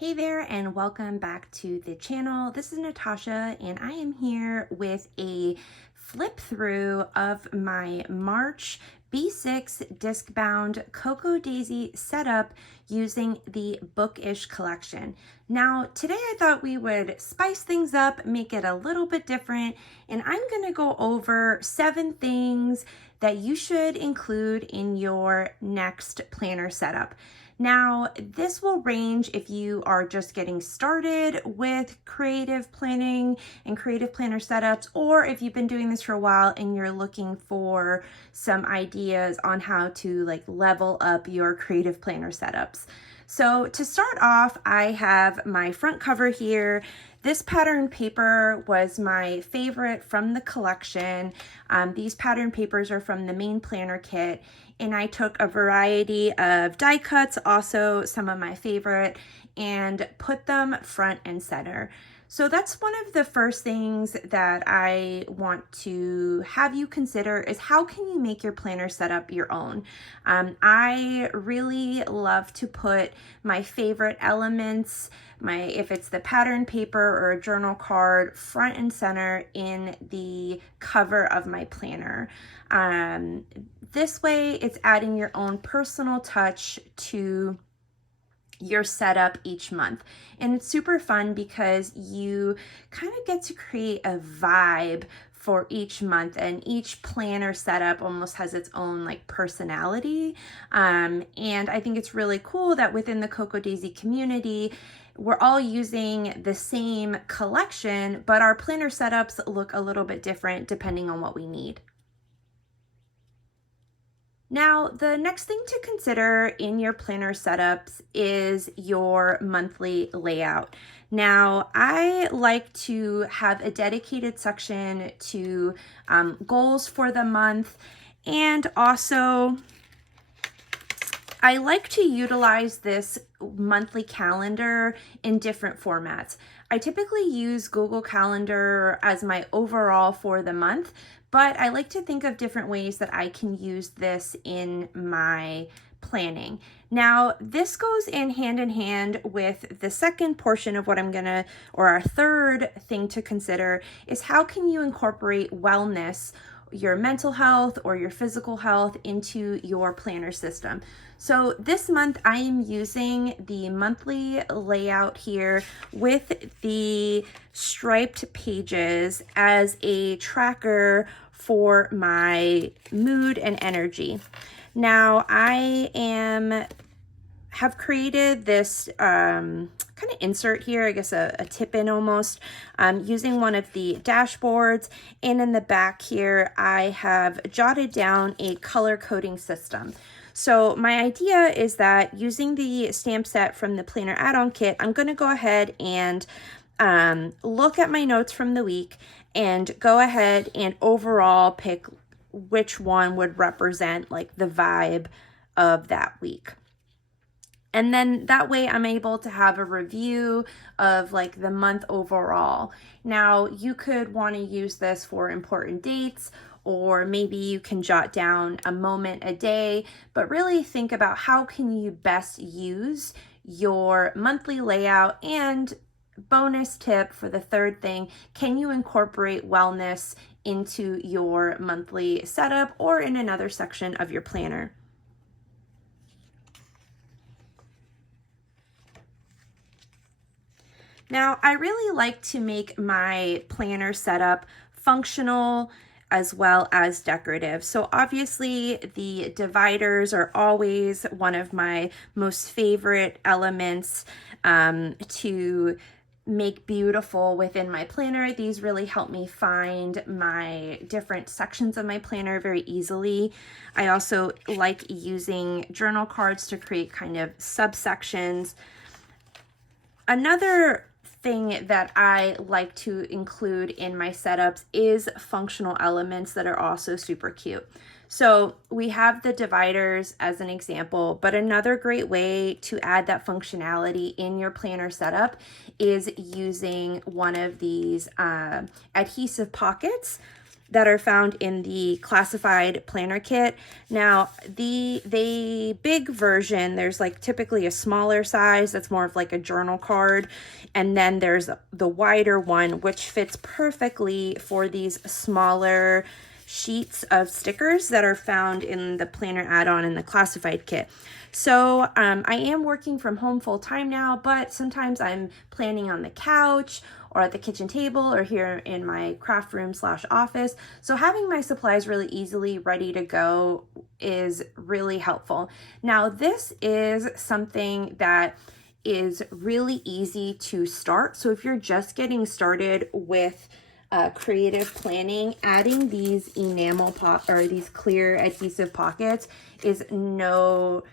Hey there and welcome back to the channel. This is Natasha and I am here with a flip through of my March B6 disc bound Cocoa Daisy setup using the Bookish collection. Now today I thought we would spice things up, make it a little bit different, and I'm going to go over 7 things that you should include in your next planner setup. Now, this will range if you are just getting started with creative planning and creative planner setups, or if you've been doing this for a while and you're looking for some ideas on how to level up your creative planner setups. So to start off, I have my front cover here. This pattern paper was my favorite from the collection. These pattern papers are from the main planner kit, and I took a variety of die cuts, also some of my favorite, and put them front and center. So that's one of the first things that I want to have you consider is how can you make your planner setup your own? I really love to put my favorite elements, if it's the pattern paper or a journal card, front and center in the cover of my planner. This way it's adding your own personal touch to your setup each month. And it's super fun because you kind of get to create a vibe for each month, and each planner setup almost has its own personality. And I think it's really cool that within the Cocoa Daisy community, we're all using the same collection, but our planner setups look a little bit different depending on what we need. Now, the next thing to consider in your planner setups is your monthly layout. Now, I like to have a dedicated section to goals for the month, and also I like to utilize this monthly calendar in different formats. I typically use Google Calendar as my overall for the month, but I like to think of different ways that I can use this in my planning. Now, this goes in hand with the second portion of what or our third thing to consider is how can you incorporate wellness, your mental health or your physical health into your planner system. So this month I am using the monthly layout here with the striped pages as a tracker for my mood and energy. Now I have created this kind of insert here, I guess a tip in almost, using one of the dashboards, and in the back here I have jotted down a color coding system. So my idea is that using the stamp set from the planner add-on kit, I'm going to go ahead and look at my notes from the week and go ahead and overall pick which one would represent the vibe of that week. And then that way I'm able to have a review of the month overall. Now you could want to use this for important dates, or maybe you can jot down a moment a day, but really think about how can you best use your monthly layout. And bonus tip for the third thing, can you incorporate wellness into your monthly setup or in another section of your planner? Now, I really like to make my planner setup functional as well as decorative. So obviously the dividers are always one of my most favorite elements to make beautiful within my planner. These really help me find my different sections of my planner very easily. I also like using journal cards to create kind of subsections. Another thing that I like to include in my setups is functional elements that are also super cute. So we have the dividers as an example, but another great way to add that functionality in your planner setup is using one of these adhesive pockets. that are found in the classified planner kit. Now, the big version, there's like typically a smaller size that's more of like a journal card, and then there's the wider one which fits perfectly for these smaller sheets of stickers that are found in the planner add-on in the classified kit. So I am working from home full time now, but sometimes I'm planning on the couch or at the kitchen table or here in my craft room / office. So having my supplies really easily ready to go is really helpful. Now, this is something that is really easy to start. So if you're just getting started with creative planning, adding these enamel or these clear adhesive pockets is no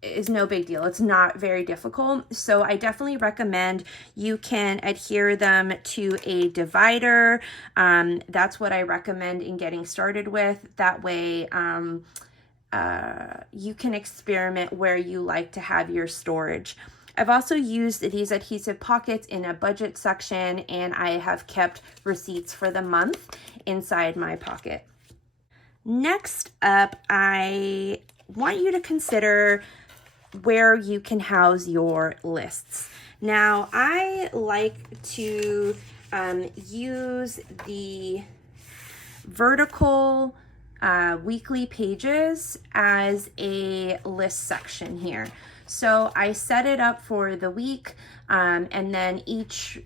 big deal. It's not very difficult. So I definitely recommend you can adhere them to a divider. That's what I recommend in getting started with. That way you can experiment where you like to have your storage. I've also used these adhesive pockets in a budget section, and I have kept receipts for the month inside my pocket. Next up, I want you to consider where you can house your lists. Now, I like to use the vertical weekly pages as a list section here. So I set it up for the week, and then each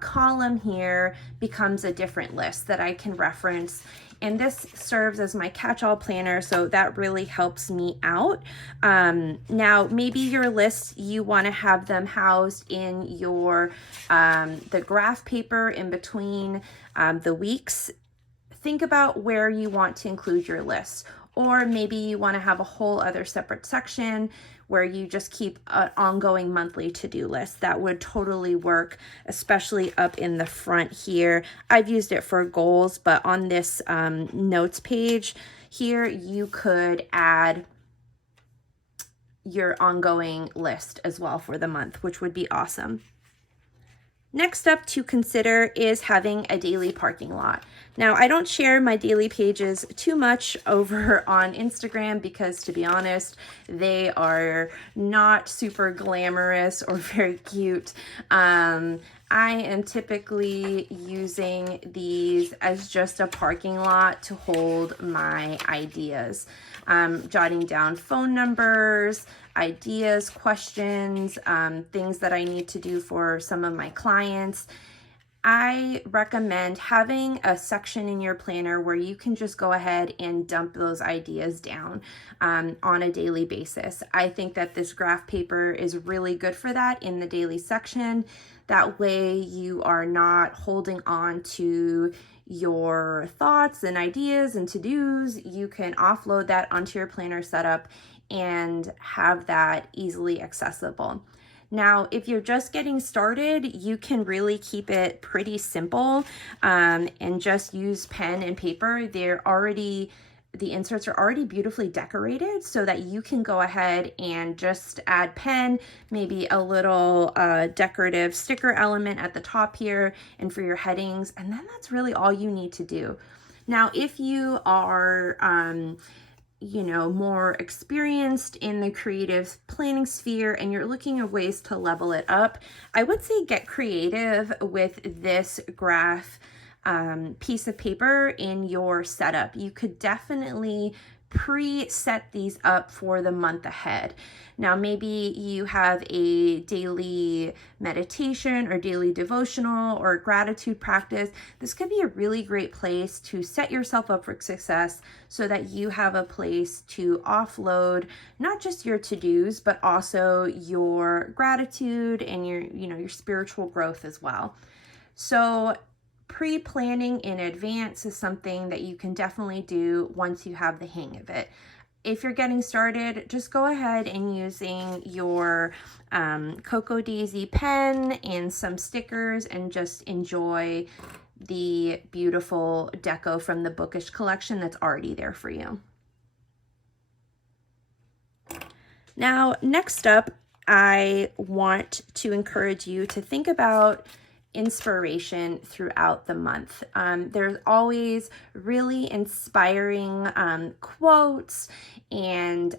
column here becomes a different list that I can reference. And this serves as my catch-all planner, so that really helps me out. Now, maybe your lists, you want to have them housed in your the graph paper in between the weeks. Think about where you want to include your lists. Or maybe you want to have a whole other separate section where you just keep an ongoing monthly to-do list. That would totally work, especially up in the front here. I've used it for goals, but on this notes page here, you could add your ongoing list as well for the month, which would be awesome. Next up to consider is having a daily parking lot. Now, I don't share my daily pages too much over on Instagram because, to be honest, they are not super glamorous or very cute. I am typically using these as just a parking lot to hold my ideas. Jotting down phone numbers, ideas, questions, things that I need to do for some of my clients. I recommend having a section in your planner where you can just go ahead and dump those ideas down on a daily basis. I think that this graph paper is really good for that in the daily section. That way you are not holding on to your thoughts and ideas and to-dos. You can offload that onto your planner setup and have that easily accessible. Now, if you're just getting started, you can really keep it pretty simple and just use pen and paper. The inserts are already beautifully decorated so that you can go ahead and just add pen, maybe a little decorative sticker element at the top here and for your headings, and then that's really all you need to do. Now, if you are more experienced in the creative planning sphere and you're looking at ways to level it up, I would say get creative with this graph piece of paper in your setup. You could definitely pre-set these up for the month ahead. Now, maybe you have a daily meditation or daily devotional or gratitude practice. This could be a really great place to set yourself up for success so that you have a place to offload not just your to-dos, but also your gratitude and your spiritual growth as well. So pre-planning in advance is something that you can definitely do once you have the hang of it. If you're getting started, just go ahead and using your Cocoa Daisy pen and some stickers and just enjoy the beautiful deco from the Bookish collection that's already there for you. Now, next up, I want to encourage you to think about inspiration throughout the month. There's always really inspiring quotes and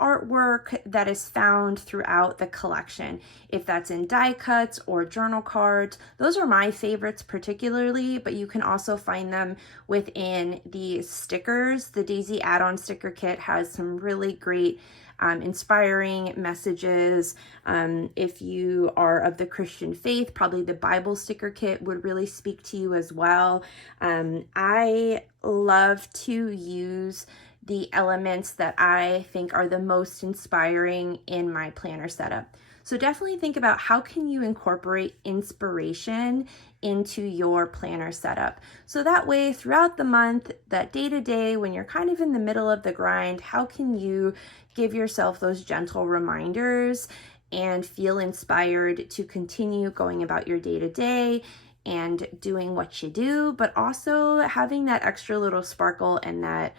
artwork that is found throughout the collection. If that's in die cuts or journal cards, those are my favorites particularly, but you can also find them within the stickers. The Daisy add-on sticker kit has some really great inspiring messages. If you are of the Christian faith, probably the Bible sticker kit would really speak to you as well. I love to use the elements that I think are the most inspiring in my planner setup. So definitely think about how can you incorporate inspiration into your planner setup. So that way throughout the month, that day to day, when you're kind of in the middle of the grind, how can you give yourself those gentle reminders and feel inspired to continue going about your day to day and doing what you do, but also having that extra little sparkle and that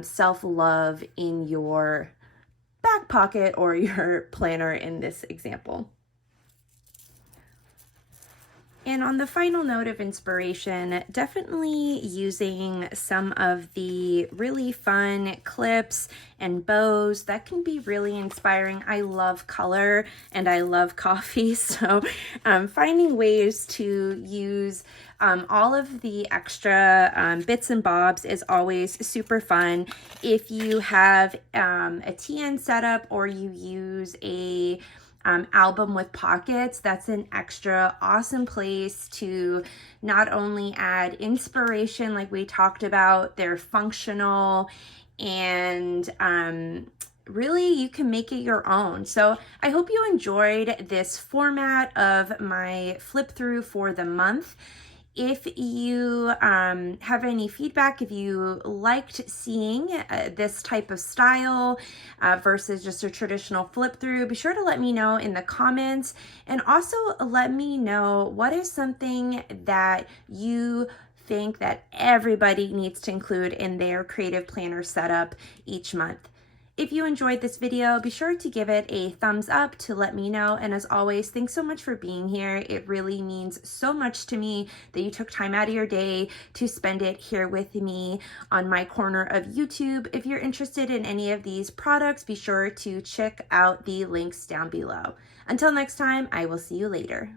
self-love in your back pocket or your planner in this example. And on the final note of inspiration, definitely using some of the really fun clips and bows that can be really inspiring. I love color and I love coffee, so finding ways to use all of the extra bits and bobs is always super fun. If you have a TN setup or you use a album with pockets, that's an extra awesome place to not only add inspiration like we talked about, they're functional, and really you can make it your own. So I hope you enjoyed this format of my flip through for the month. If you have any feedback, if you liked seeing this type of style versus just a traditional flip through, be sure to let me know in the comments, and also let me know what is something that you think that everybody needs to include in their creative planner setup each month. If you enjoyed this video, be sure to give it a thumbs up to let me know. And as always, thanks so much for being here. It really means so much to me that you took time out of your day to spend it here with me on my corner of YouTube. If you're interested in any of these products, be sure to check out the links down below. Until next time, I will see you later.